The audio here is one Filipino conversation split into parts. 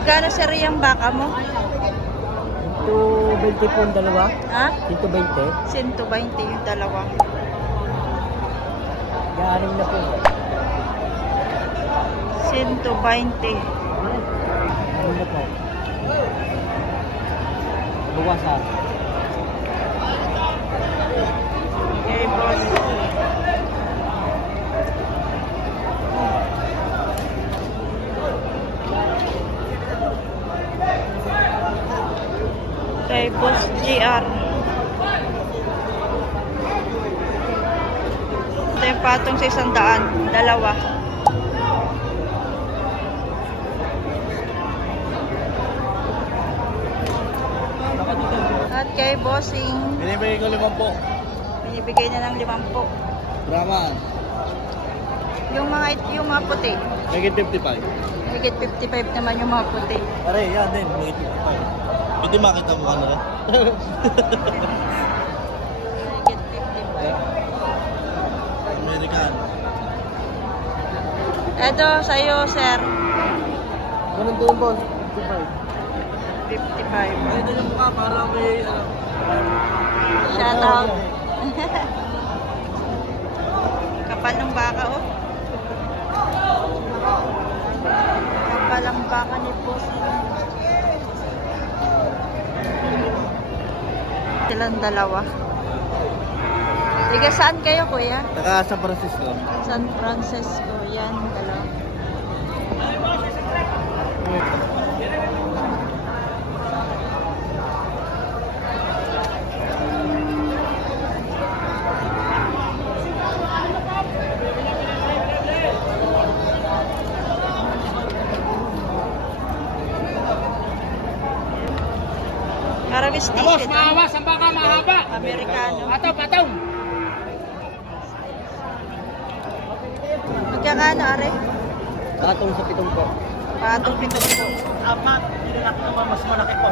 Magkano sir yung baka mo? 120 po yung dalawa. Ha? 120. 120 yung dalawa. Galing na po. 120. Ano na po? Bawasan. Okay, boss. Kay Boss GR. Ito yung patong sa 100. Dalawa. At kay Bossing. Binibigay ko 50. Binibigay na ng 50. Brahman. Yung mga puti. Higit 55. Higit 55 naman yung mga puti. Pare, yan din. Higit 55. Hindi makita mo ano rin. Higit 55. American. Ito sa'yo, sir. Ganun din, boss. 55. 55. Ay, ito yung mukha para may ano. Shout out. Kapal ng baka, oh. Kapal ang baka ni Boss. Silang dalawa. Tiga saan kayo, kuya? Taka San Francisco. San Francisco. Yan, dalawa. Harvest Boss, ticket. maawas ang baka mahaba. Amerikano. Pataw. Magkakano, are? Katong sa 7 po. Patong 7 po. Apat. Hindi na naman mas malaki po.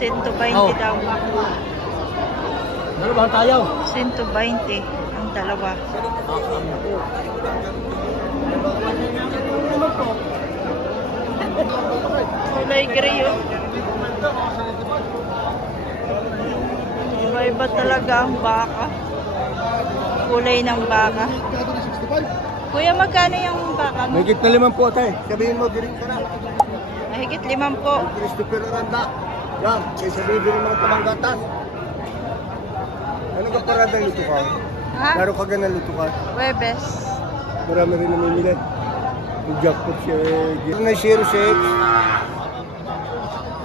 Sento 20 Oh. daw. Ano ba tayo? 120 ang dalawa. Kulay gray, oh. Iba-iba talaga ang baka. Kulay ng baka. Kuya, magkano yung baka mo? Higit na 5 po tayo. Sabihin mo, diring ka na. Mahigit 5 po. Christopher Aranda. Yan, kaya sabihin din mga kamanggatan. Ano ka parada yung luto ka? Ha? Laro ka ganang luto ka? Webes. Marami rin namimili. Yung jackpot siya. 0906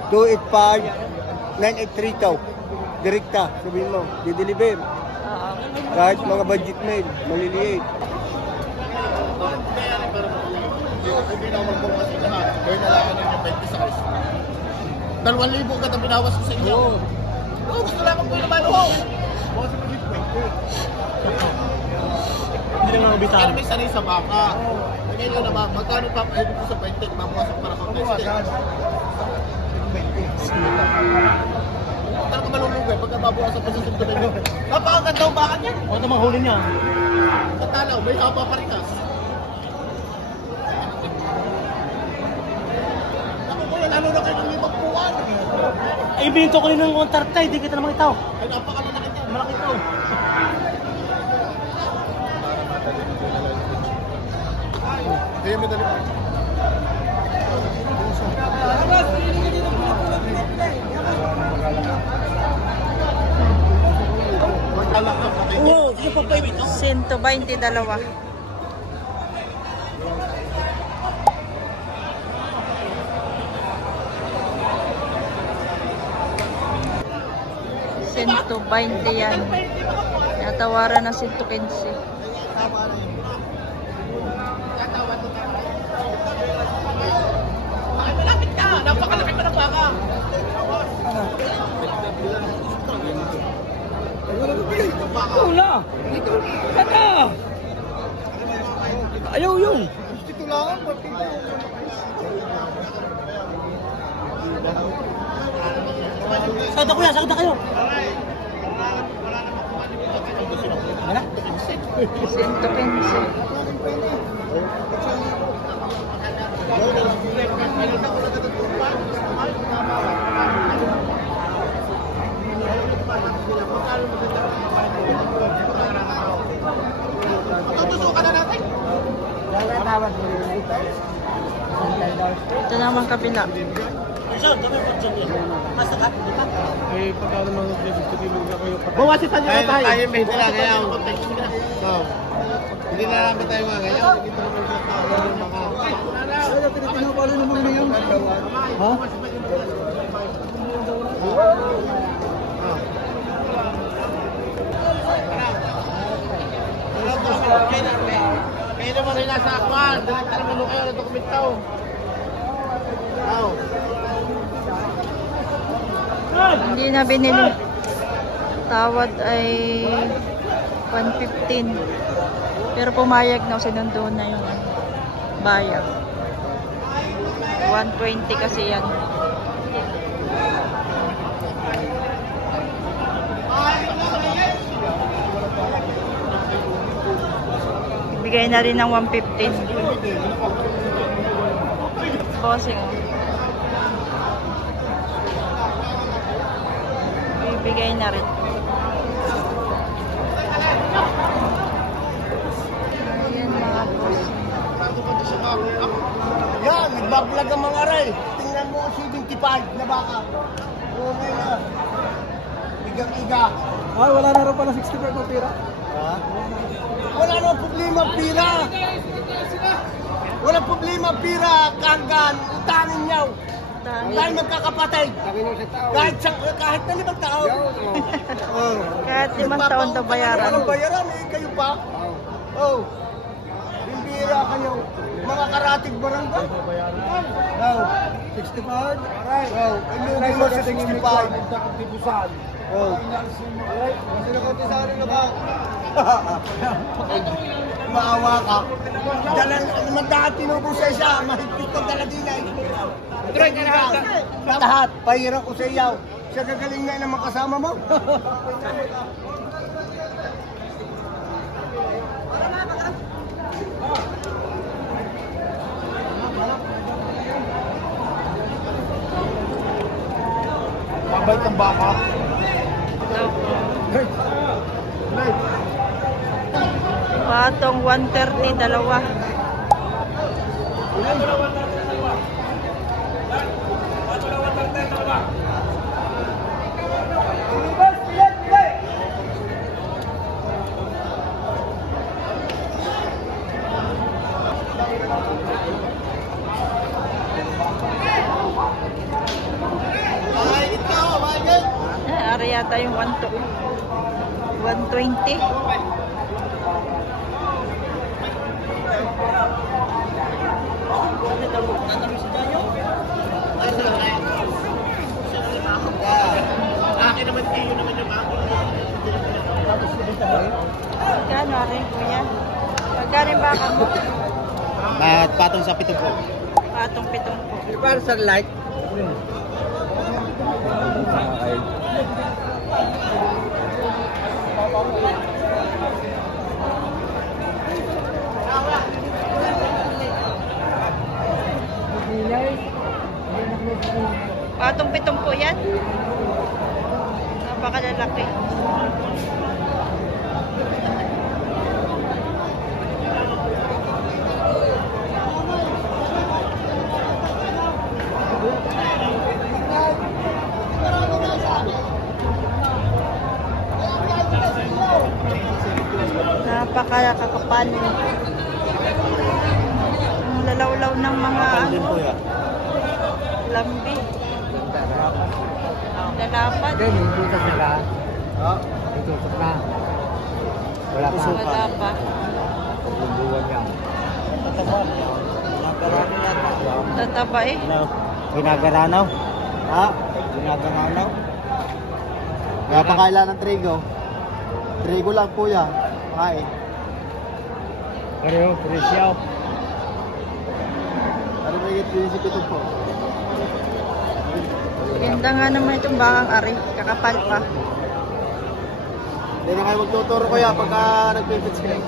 285 983 taw. Direkta, sabihin mo, dideliver. Oo. Kahit mga budget mail, maliliit. Hindi na magbukas ka na. Kaya nalangan yung 20 size. 2,000 ka na binawas ko sa inyo. Oo, gusto lamang po yung naman. Oo. Hindi na mga bitawan. May sanay sa baka. Ngayon ko naman, magkano pa sa 20? Mabuwasan para pang 20. Talaga malulugay pagka babawasan pa sa 20. Napakaganda ang baka niya. O ito manghuli niya. Katalaw, may haba pa rin ka. Ako ko yan, ano na kayo ng 5 buwan. Ay, binito ko rin ng 130, hindi kita naman itaw. Ay, napakalaki niya. Malaki ito. Kaya may dali pa. Oo, isa pa pa ito. 120 dalawa. Sento 20 yan. Natawaran na 115. Malapit ka! Napakalaki pa ng baka! Wala! Kata! Ayaw yung! Ito lang, Sagda kuya, sagda kayo. Wala? 115. Tutusukan na natin. Ito naman kabila. Sir, dapat po dyan yan. Mas takat, di ba? Eh, pagka naman gusto na kayo pa. Bawasin tayo na tayo. Tayo may sila ngayon. Hindi na namin tayo nga ngayon. Hindi naman sa tao. Ay, tinitingnan ko alin naman ngayon. Ha? Kayo naman rin nasa akuan. Direkta naman kayo na dokumentaw. Hindi na binili. Tawad ay 115. Pero pumayag na, sinundo na yung bayad. 120 kasi yan. Ibigay na rin ng 115. Bossing. Ibigay na rin. Ayan mga boss. Yan, nagbablog ang mga aray. Tingnan mo 75 na baka. Okay na. Igang-iga. Ay, wala na rin pala 65 na pira. Ha? Wala na problema pira. Wala problema pira. Kanggan, utangin niyo. Dahil magkakapatid. Kahit na 5 taon. Kahit 5 taon daw bayaran. Anong bayaran eh? Kayo pa? Oh. Bimbira kayo. Mga karatig barangay. Oh. 65? Oh. Ilugi mo sa 65. Oh. Kasi nakuntisahan na ba? Maawa ka. Magdahan tinubo sa isa. Mahigpit ko daladilay. Tuloy ka na lahat. Pahirap ko sa iyaw. Siya gagaling na naman kasama mo. Mabait ang baka. Patong 130, dalawa. Ari yata yung 120. Akin naman kayo naman yung ako. Magkano ari kuya? Magkano yung baka mo? Patong sa 7 po. Patong 7 po. Para sa light. Patong 7 po yan. Napakalalaki. Napakakapal. Ang lalawlaw ng mga ano, lambi. Lalapad. Itutok nila. Itutok na. Wala pa. Wala pa. Buwan niya. Tataba eh. Ginagaranaw. Ha? Ginagaranaw. Napakaila ng trigo. Trigo lang po yan. Ay. Pareho, presyaw. Ano ba yung prinsipyo ito po? Bigyan Ganda nga naman itong bakang ari. Kakapal pa. Hindi na kayo magtuturo kuya pagka nagpipits kayo.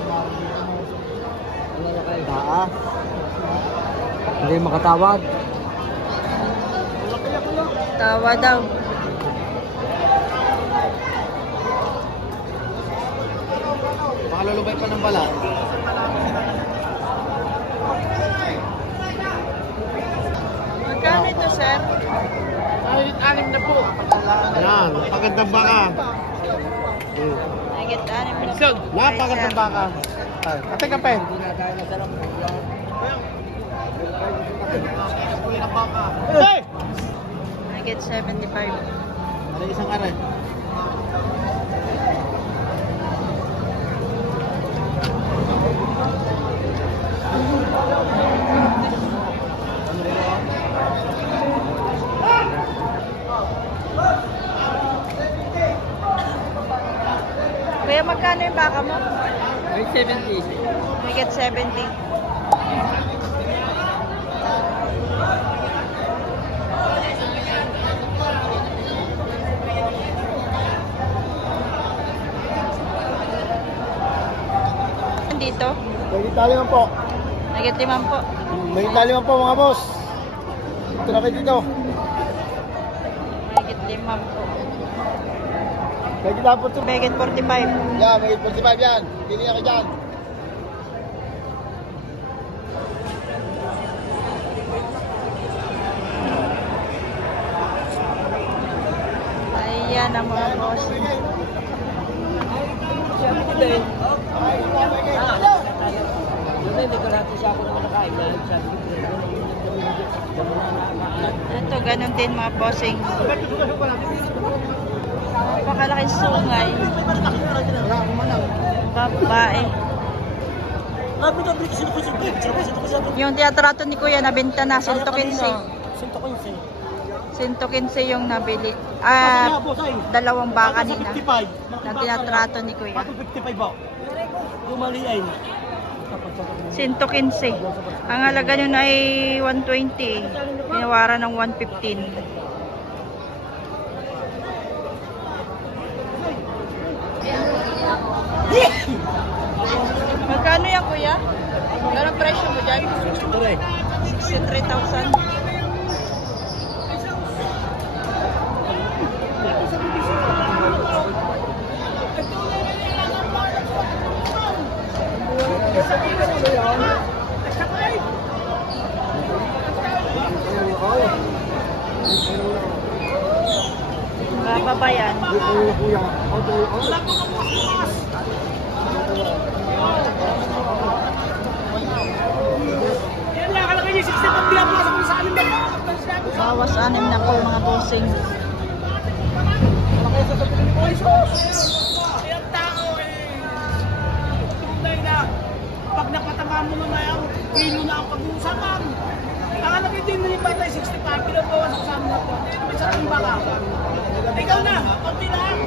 Hindi makatawad. Tawa daw. Baka lulubay pa ng balat. Magkano ito, sir? Anim na po. Yan, pagandang baka. Higit 6 na. Napakagandang baka. Ate kape. Hey! Higit 75. Ano isang are? Kuya, magkano yung baka mo? 70. Higit 70. Dito? May tali man po. Higit 5 po. May tali man po mga boss. Ito na kayo dito. Higit 5 po. May kita po ito. Higit 45. Yan, may 45 yan. Pili ako dyan. Ayan ang mga boss. Ito, ganun din mga bossing. Napakalaking sungay. Babae. Yung teatrato ni Kuya, nabenta na, 115. 115 yung nabili. Ah, 2 baka nina. Na tinatrato ni Kuya. 55 ba? Lumali ay. 115. Ang halaga nun ay 120. Tinawaran ng 115. Magkano yan, Kuya? Magkano presyo mo dyan? 63,000. Bababa yan. Bawas 6 na po mga bossing. Pag napatama mo na yung kilo na ang pag-uusapan. Ang alam din na yung batay 65, pinagawa sa kasama na ito. May sa ating baka. Ikaw na, konti lang.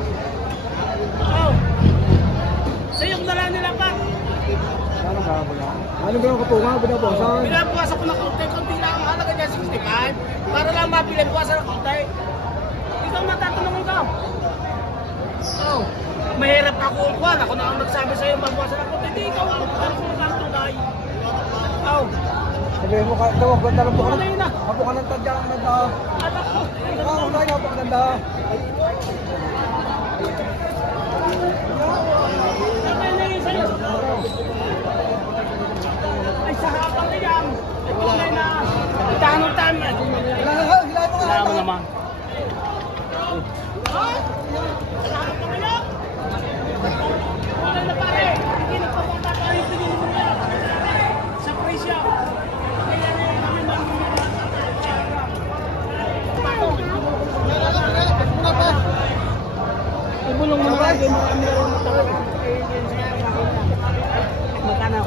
Oh. Sa iyong dala nila pa. Ano ba yung kapunga? Binabawasan? Pinabawasan ko na konti lang ang halaga niya 65. Para lang mapinabawasan ng konti. Ikaw matatanong ka. Oh. Mahirap ka kukuha. Ako na ang nagsabi sa'yo magbawasan ng konti. Hindi ikaw ang tunay. Oh. Sabihin mo ka, tawag ba talong po ka Ano yun na? Apo ka ng tadya ang nanda. Anak ko. Unay na, apo ka nanda. Ay, sa hapang na yan. Ay, tunay na. Tanong tama. Hilahin mo nga. Kailangan mo naman. Ha? Sa hapang na yan. Tunay na pare. Hindi na papunta tayo. Tingin mo na. Sa presyo. Kaya na yun namin ibulong mo na lagi. Marami na rin matawag. Magkano?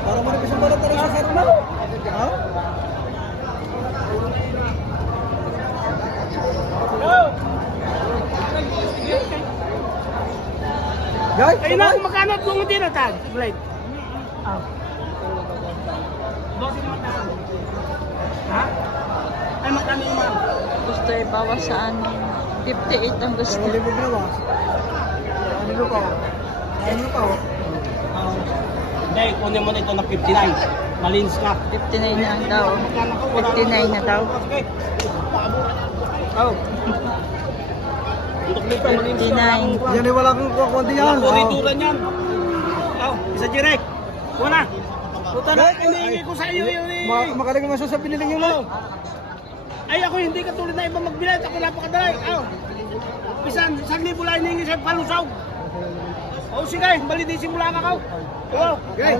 Parang mo na isang balat na rin sa sarap. Ha? Guys, Ayun na, magkano at kung hindi na tag? Blade. Bossing naman na. Ha? Ay, magkano yung mga? gusto ay bawas sa ano. 58 ang gusto. Ano ba? Ano pa? Ano pa? Hindi, kunin mo na ito na 59. Malinis ka. 59 na ang daw. 59 na daw. Okay. Oh. Untuk nito, malinis ka. 59. Yan ay wala kang kukunti yan. Wala kurituran yan. Oh, isa direct. Wala. Puta na, hinihingi ko sa iyo yun eh. Magaling naman siya sa piniling yun. Ay, ako hindi katulad na iba magbilat. Ako napakadalay. Oh. Pisan, 1,000 lang hinihingi sa palusaw. Oh, sige, balidi simula ka ka. Oh, Okay.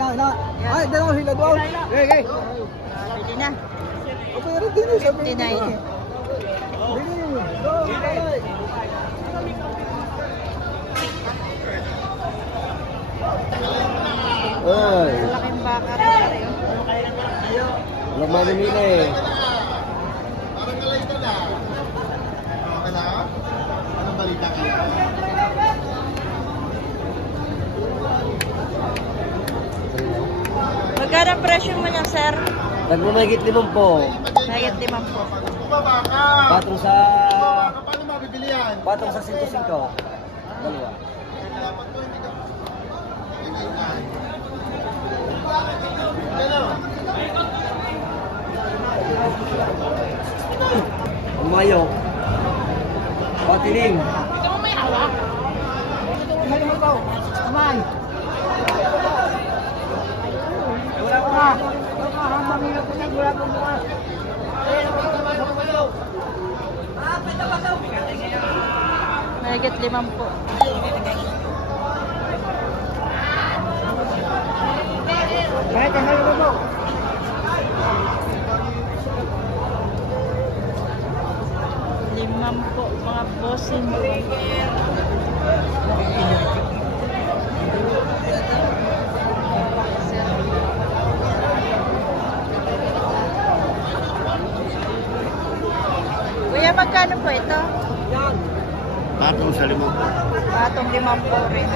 Ay, dalawa sila doon. okay, okay. Pwede na. Okay, rin din sa 59. Ay, Malaking baka rin pareho. walang manimila eh. Magkano ang presyo mo niya, sir? Nagmamagit 5 po. Nagit 5 po. Patong sa... Patong sa 105. Dalawa. Umayo. Patiling. Nagit 5 po. Limam po, mga bossing. Sir. Kuya, magkano po ito? Patong sa 5 po. Patong 5 po rin.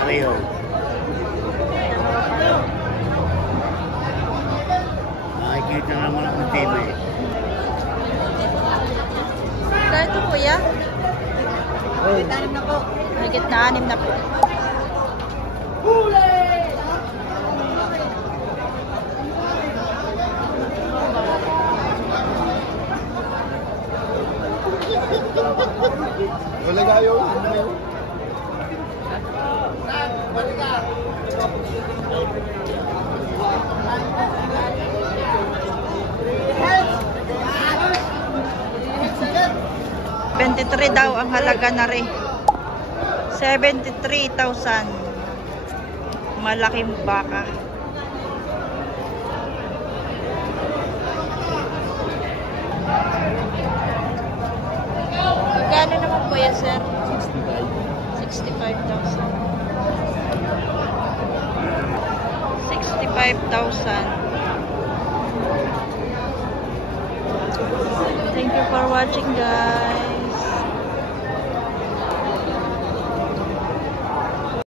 Pareho. Nakikita naman ang tema eh. Kaya ito kuya? Higit 6 na po. Higit na 6 na po. Wala kayo. $23 daw ang halaga na rin. 73,000. Malaking baka. Magkano naman po yan, sir? 65,000. 65,000. Thank you for watching, guys.